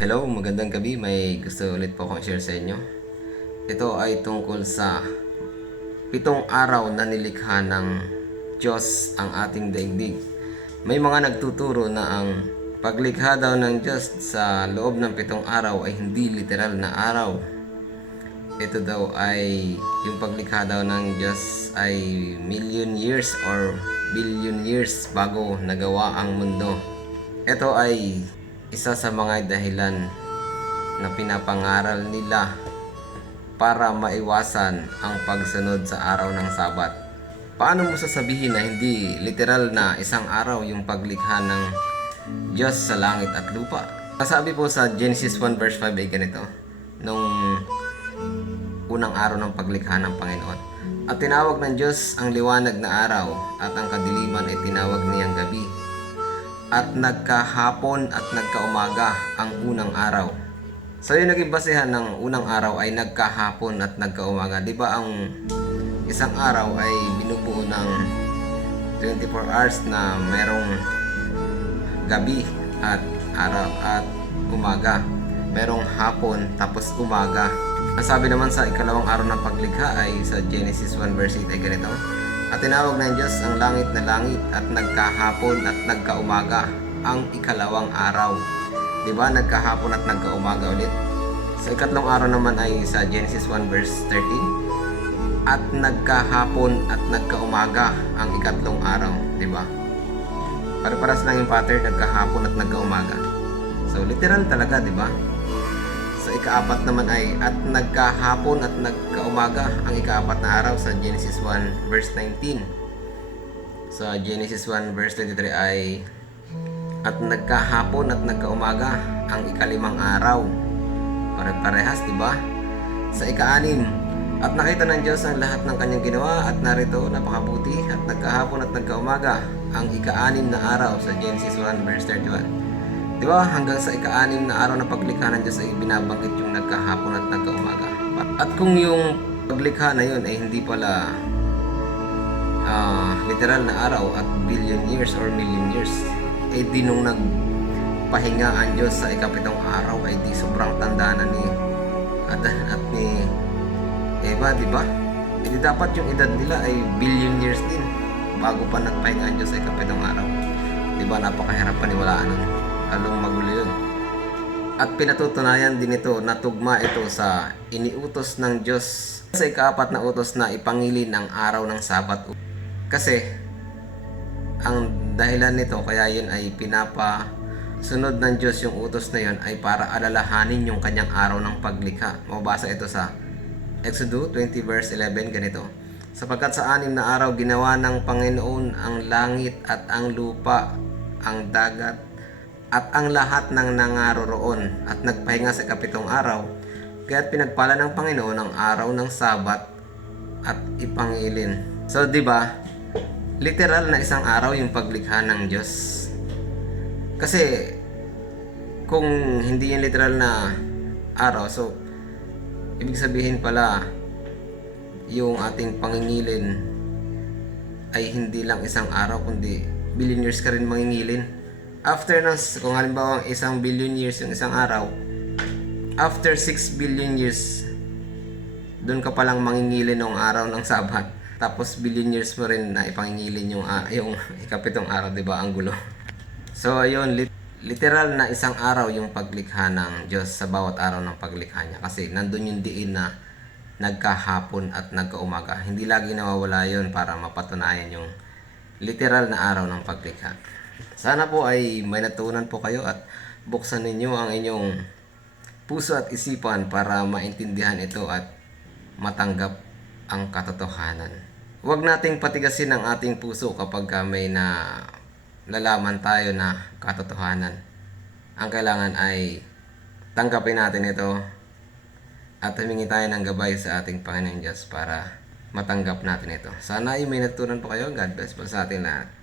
Hello, magandang gabi. May gusto ulit po akong share sa inyo. Ito ay tungkol sa 7 araw na nilikha ng Diyos ang ating daigdig. May mga nagtuturo na ang paglikha daw ng Diyos sa loob ng 7 araw ay hindi literal na araw. Ito daw ay yung paglikha daw ng Diyos ay million years or billion years bago nagawa ang mundo. Ito ay isa sa mga dahilan na pinapangaral nila para maiwasan ang pagsunod sa araw ng Sabat. Paano mo sasabihin na hindi literal na isang araw yung paglikha ng Diyos sa langit at lupa? Nasabi po sa Genesis 1 verse 5 ay ganito, nung unang araw ng paglikha ng Panginoon. At tinawag ng Diyos ang liwanag na araw at ang kadiliman ay tinawag niyang gabi. At nagkahapon at nagkaumaga ang unang araw. So yung naging basehan ng unang araw ay nagkahapon at nagkaumaga. Di ba ang isang araw ay binubuo ng 24 hours na merong gabi at araw at umaga. Merong hapon tapos umaga. Ang sabi naman sa ikalawang araw ng paglikha ay sa Genesis 1 verse 8 ay ganito. At tinawag ng Diyos ang langit na langit at nagkahapon at nagkaumaga ang ikalawang araw. Diba? Nagkahapon at nagkaumaga ulit. Sa ikatlong araw naman ay sa Genesis 1 verse 13. At nagkahapon at nagkaumaga ang ikatlong araw. Diba? Pare-paras lang yung pattern, nagkahapon at nagkaumaga. So literal talaga, diba? Sa ikaapat naman ay at nagkahapon at nagkaumaga ang ikaapat na araw sa Genesis 1 verse 19. Sa Genesis 1 verse 23 ay at nagkahapon at nagkaumaga ang ikalimang araw. Pare-parehas, diba? Sa ika-6 at nakita ng Diyos ang lahat ng kanyang ginawa at narito napakabuti at nagkahapon at nagkaumaga ang ika-6 na araw sa Genesis 1 verse 31. Diba? Hanggang sa ika-6 na araw na paglikha ng Diyos ay binabanggit yung nagkahapon at nagkaumaga. At kung yung paglikha na yun ay hindi pala literal na araw at billion years or million years, ay di nung nagpahinga ang Diyos sa ikapitong araw ay di sobrang tanda na ni Adan at ni Eva, diba? E di dapat yung edad nila ay billion years din bago pa nagpahinga ang Diyos sa ikapitong araw. Diba? Napakahirap paniwalaan nun. Along magulo yun. At pinatutunayan din ito na tugma ito sa iniutos ng Diyos sa ikaapat na utos na ipangilin ang araw ng Sabat. Kasi ang dahilan nito kaya yun ay pinapasunod ng Diyos yung utos na yun ay para alalahanin yung kanyang araw ng paglikha. Mabasa ito sa Exodus 20 verse 11 ganito. Sapagkat sa 6 na araw ginawa ng Panginoon ang langit at ang lupa, ang dagat at ang lahat ng nangaroroon at nagpahinga sa ikapitong araw. Kaya't pinagpala ng Panginoon ang araw ng Sabat at ipangilin. So, di ba? Literal na isang araw yung paglikha ng Diyos. Kasi kung hindi yung literal na araw, so ibig sabihin pala yung ating pangingilin ay hindi lang isang araw kundi billion years ka rin mangingilin. After kung halimbawa 1 billion years yung isang araw, after 6 billion years, doon ka palang mangingilin ng araw ng Sabat. Tapos billion years mo rin na ipangingilin yung ikapitong araw, di ba? Ang gulo. So, ayun, literal na isang araw yung paglikha ng Diyos sa bawat araw ng paglikha niya. Kasi nandun yung diin na nagkahapon at nagkaumaga. Hindi lagi nawawala yun para mapatunayan yung literal na araw ng paglikha. Sana po ay may natutunan po kayo at buksan ninyo ang inyong puso at isipan para maintindihan ito at matanggap ang katotohanan. Huwag nating patigasin ang ating puso kapag may nalalaman tayo na katotohanan. Ang kailangan ay tanggapin natin ito at humingi tayo ng gabay sa ating Panginoon Diyos para matanggap natin ito. Sana ay may natutunan po kayo. God bless po sa atin lahat.